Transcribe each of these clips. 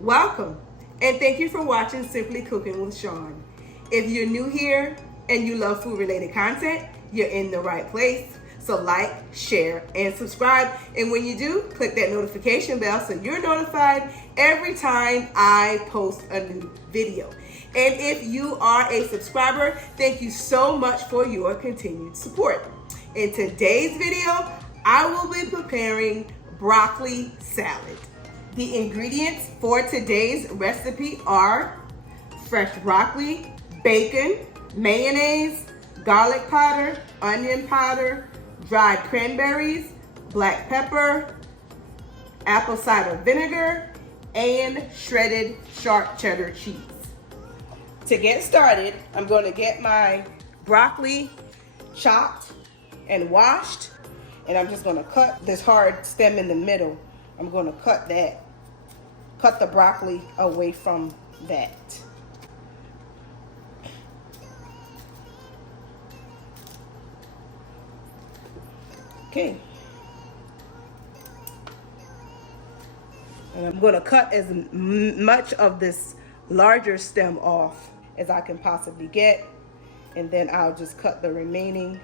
Welcome, and thank you for watching Simply Cooking with Shawn. If you're new here and you love food-related content, you're in the right place. So like, share, and subscribe. And when you do, click that notification bell so you're notified every time I post a new video. And if you are a subscriber, thank you so much for your continued support. In today's video, I will be preparing broccoli salad. The ingredients for today's recipe are fresh broccoli, bacon, mayonnaise, garlic powder, onion powder, dried cranberries, black pepper, apple cider vinegar, and shredded sharp cheddar cheese. To get started, I'm going to get my broccoli chopped and washed, and I'm just going to cut this hard stem in the middle. I'm going to cut the broccoli away from that. Okay. And I'm going to cut as much of this larger stem off as I can possibly get. And then I'll just cut the remaining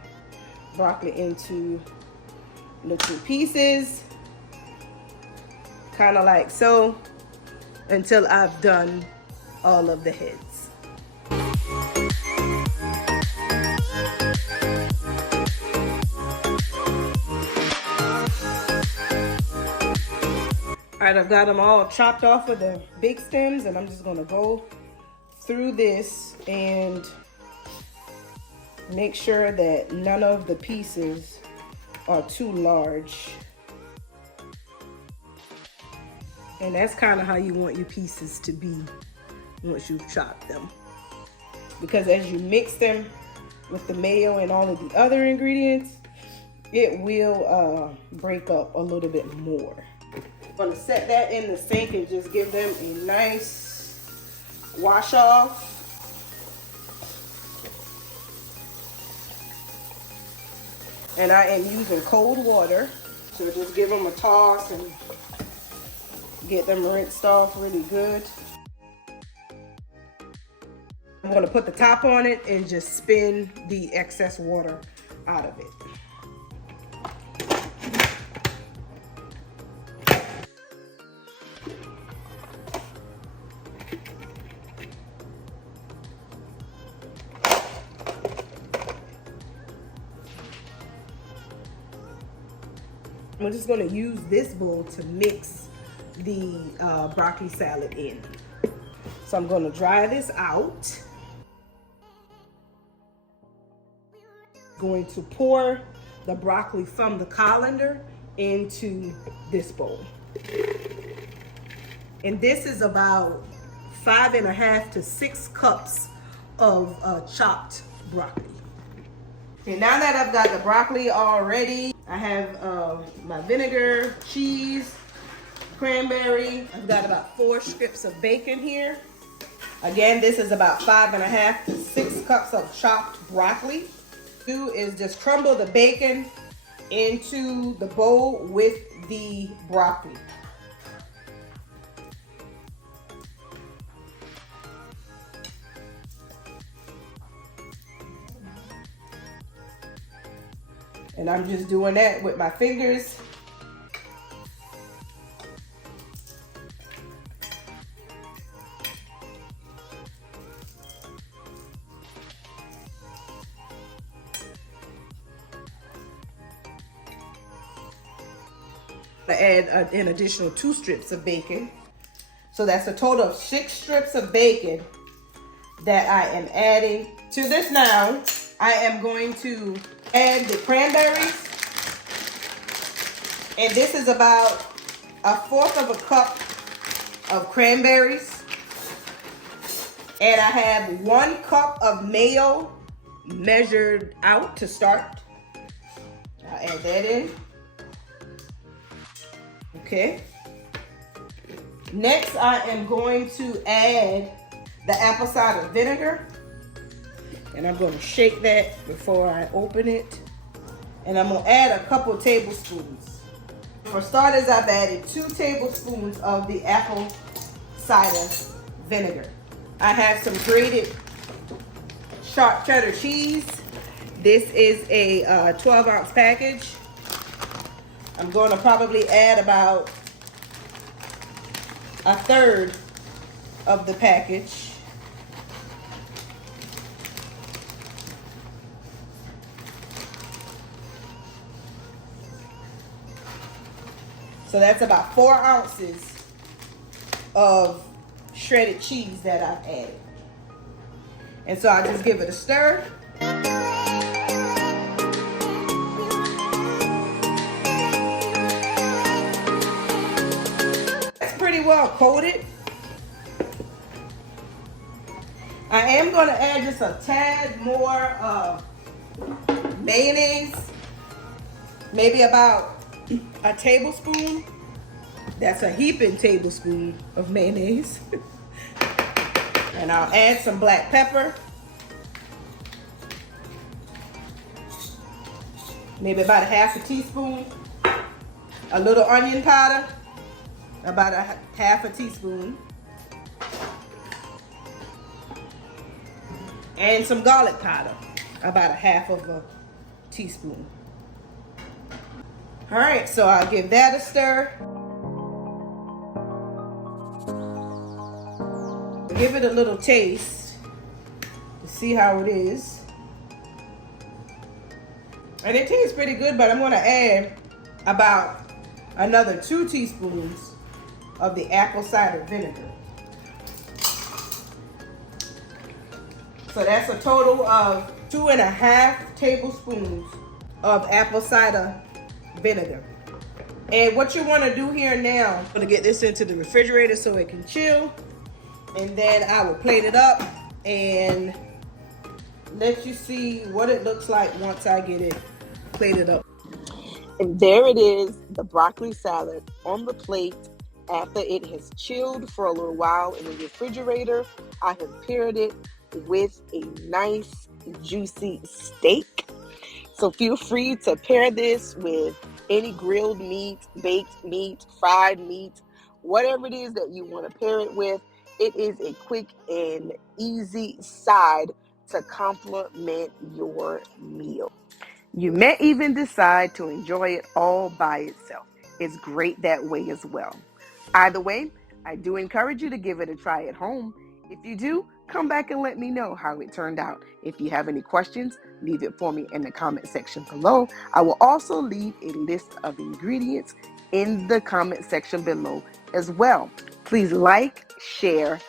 broccoli into little pieces, kind of like so, until I've done all of the heads. All right, I've got them all chopped off of the big stems, and I'm just gonna go through this and make sure that none of the pieces are too large. And that's kind of how you want your pieces to be once you've chopped them. Because as you mix them with the mayo and all of the other ingredients, it will break up a little bit more. I'm gonna set that in the sink and just give them a nice wash off. And I am using cold water, so just give them a toss and get them rinsed off really good. I'm going to put the top on it and just spin the excess water out of it. I'm just going to use this bowl to mix the broccoli salad in. So I'm going to dry this out. Going to pour the broccoli from the colander into this bowl. And this is about 5.5 to 6 cups of chopped broccoli. Okay, now that I've got the broccoli all ready, I have my vinegar, cheese, cranberry. I've got about 4 strips of bacon here. Again, this is about 5.5 to 6 cups of chopped broccoli. Do is just crumble the bacon into the bowl with the broccoli. And I'm just doing that with my fingers. I add an additional 2 strips of bacon. So that's a total of 6 strips of bacon that I am adding to this now. I am going to add the cranberries. And this is about 1/4 cup of cranberries. And I have 1 cup of mayo measured out to start. I'll add that in. Okay. Next, I am going to add the apple cider vinegar. And I'm going to shake that before I open it. And I'm going to add a couple tablespoons. For starters, I've added 2 tablespoons of the apple Cider Vinegar. I have some grated sharp cheddar cheese. This is a 12-ounce package. I'm going to probably add about a third of the package. So that's about 4 ounces of shredded cheese that I've added. And so I just give it a stir. It's pretty well coated. I am going to add just a tad more mayonnaise, maybe about a tablespoon. That's a heaping tablespoon of mayonnaise. And I'll add some black pepper. Maybe about a half a teaspoon. A little onion powder, about a half a teaspoon. And some garlic powder, about a half of a teaspoon. All right, so I'll give that a stir. Give it a little taste to see how it is. And it tastes pretty good, but I'm gonna add about another 2 teaspoons of the apple cider vinegar. So that's a total of 2.5 tablespoons of apple cider vinegar. And what you want to do here now, I'm going to get this into the refrigerator so it can chill. And then I will plate it up and let you see what it looks like once I get it plated up. And there it is, the broccoli salad on the plate after it has chilled for a little while in the refrigerator. I have paired it with a nice juicy steak. So feel free to pair this with any grilled meat, baked meat, fried meat, whatever it is that you want to pair it with. It is a quick and easy side to complement your meal. You may even decide to enjoy it all by itself. It's great that way as well. Either way, I do encourage you to give it a try at home. If you do, come back and let me know how it turned out. If you have any questions, leave it for me in the comment section below. I will also leave a list of ingredients in the comment section below as well. Please like, share,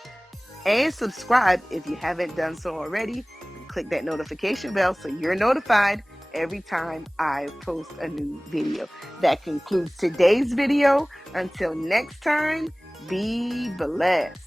and subscribe if you haven't done so already. Click that notification bell so you're notified every time I post a new video. That concludes today's video. Until next time, be blessed.